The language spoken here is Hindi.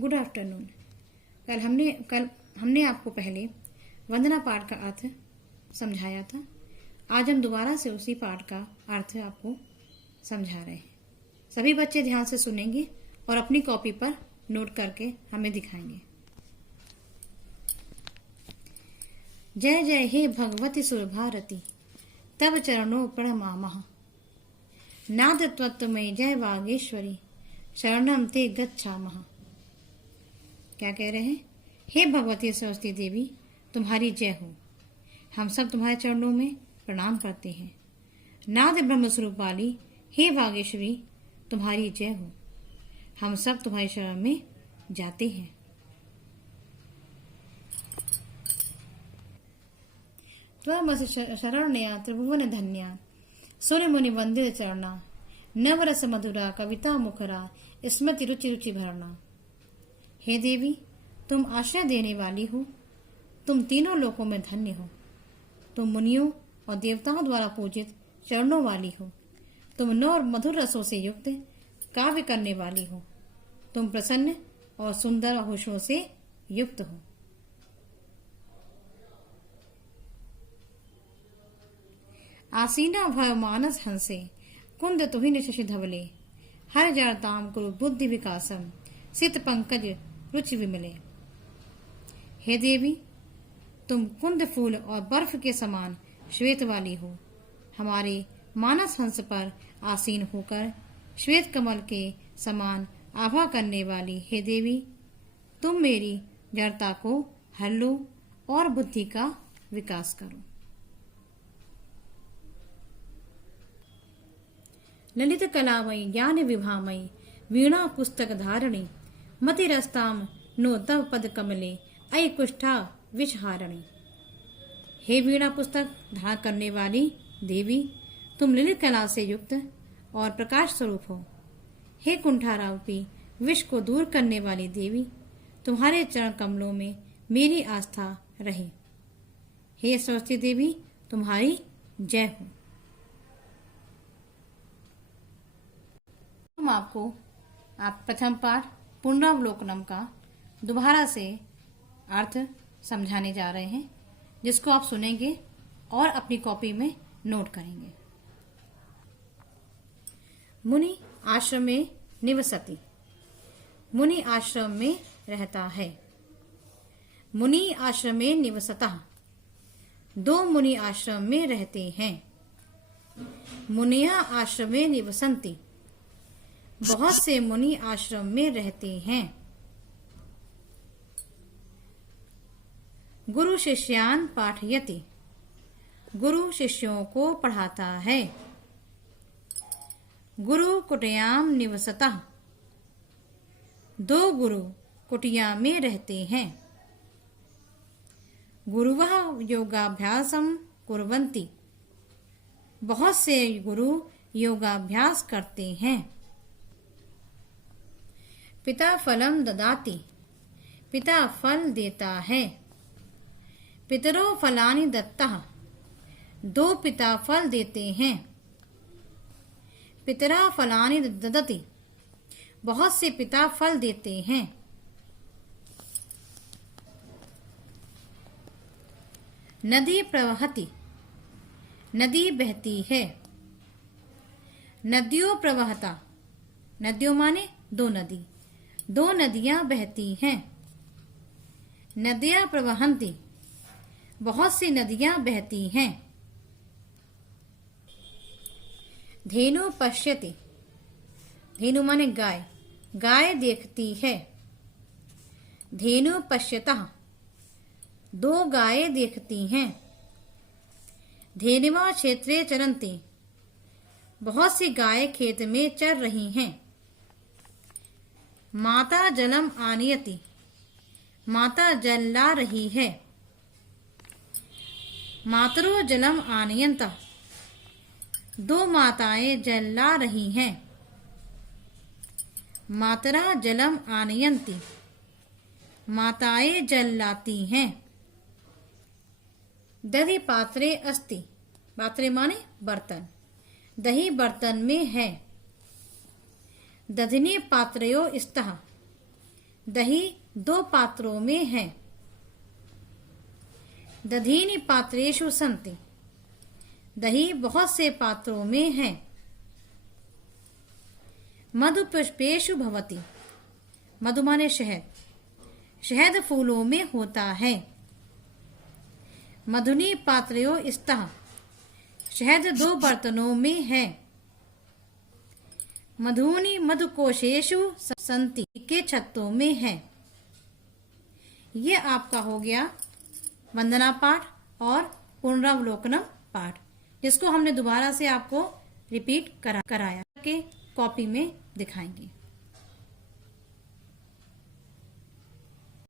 Good afternoon. कल हमने आपको पहले वंदना पाठ का अर्थ समझाया था। आज हम दोबारा से उसी पाठ का अर्थ आपको समझा रहे हैं। सभी बच्चे ध्यान से सुनेंगे और अपनी कॉपी पर नोट करके हमें दिखाएंगे। जय जय हे भगवती सुरभारती, तब चरणों प्रणमामः। नाद तत्वमयी जय वागेश्वरी, शरणम ते गच्छामः। क्या कह रहे हैं? हे भगवती सरस्वती देवी, तुम्हारी जय हो। हम सब तुम्हारे चरणों में प्रणाम करते हैं। नाद ब्रह्म स्वरूप वाली हे वागेश्वरी, तुम्हारी जय हो। हम सब तुम्हारी शरण में जाते हैं। त्वमसि शरण्या त्रिभुवन धन्या, सुर मुनि वंदित चरणा, नवरस मधुरा कविता मुखरा, स्मृति रुचि रुचि भरना। हे देवी, तुम आश्रय देने वाली हो। तुम तीनों लोकों में धन्य हो। तुम मुनियों और देवताओं द्वारा पूजित चरणों वाली हो। तुम नौ और मधुर रसों से युक्त काव्य करने वाली हो। तुम प्रसन्न और सुंदर आभूषणों से युक्त हो। आसीना भव मानस हंसे, कुंद तुहिन शशि धवले, हर जड़ताम कुरु बुद्धि विकासम, सित पंकज रुचि विमले। हे देवी, तुम कुंद फूल और बर्फ के समान श्वेत वाली हो। हमारे मानस हंस पर आसीन होकर श्वेत कमल के समान आभा करने वाली हे देवी, तुम मेरी जड़ता को हर लो और बुद्धि का विकास करो। ललित कलामयी ज्ञान विभामयी, वीणा पुस्तक धारणी, मतिरस्ताम नो तव पद कमले, अय कुष्ठा विषहारणी। हे वीणा पुस्तक धारण करने वाली देवी, तुम ललित कला से युक्त और प्रकाश स्वरूप हो। हे कुंठारावपी विष को दूर करने वाली देवी, तुम्हारे चरण कमलों में मेरी आस्था रहे। हे सरस्वती देवी, तुम्हारी जय हो। हम आपको प्रथम पाठ पुनरावलोकनम का दोबारा से अर्थ समझाने जा रहे हैं, जिसको आप सुनेंगे और अपनी कॉपी में नोट करेंगे। मुनि आश्रम में निवसति, मुनि आश्रम में रहता है। मुनि आश्रम में निवसतः, दो मुनि आश्रम में रहते हैं। मुनिया आश्रम में निवसन्ति, बहुत से मुनि आश्रम में रहते हैं। गुरु शिष्यान पाठयति, गुरु शिष्यों को पढ़ाता है। गुरु कुटयाम निवसतः, दो गुरु कुटिया में रहते हैं। गुरुवः योगाभ्यासम कुर्वन्ति, बहुत से गुरु योगाभ्यास करते हैं। पिता फलम ददाति, पिता फल देता है। पितरो फलानि दत्तः, दो पिता फल देते हैं। पितरा फलानि ददति, बहुत से पिता फल देते हैं। नदी प्रवहति, नदी बहती है। नदियों प्रवहता, नदियों माने दो नदी, दो नदियां बहती हैं। नदियां प्रवहन्ति, बहुत सी नदियां बहती हैं। धेनु पश्यति, धेनु माने गाय, गाय देखती है। धेनु पश्यतः, दो गाय देखती हैं। धेनुवा क्षेत्रे चरन्ति, बहुत सी गाय खेत में चर रही हैं। माता जलम आनयति, माता जल ला रही है। मातरो जलम आनयन्तः, दो माताएं जल ला रही हैं। मातरा जलम आनयन्ति, माताएं जल लाती हैं। दधि पात्रे अस्ति, पात्रे माने बर्तन, दही बर्तन में है। दधिनी पात्रयो स्तः, दही 2 पात्रों में है। दधीनि पात्रेषु सन्ति। दही बहुत से पात्रों में है। मधु पुष्पेषु भवति। मधु माने शहद, शहद फूलों में होता है। मधुनि पात्रयो स्तः। शहद 2 बर्तनों में है। मधुनि मधुकोशेषु सन्ति। के छत्तों में है। ये आपका हो गया वंदना पाठ और पुनरावलोकनम पाठ, जिसको हमने दोबारा से आपको रिपीट कराया के कॉपी में दिखाएंगे।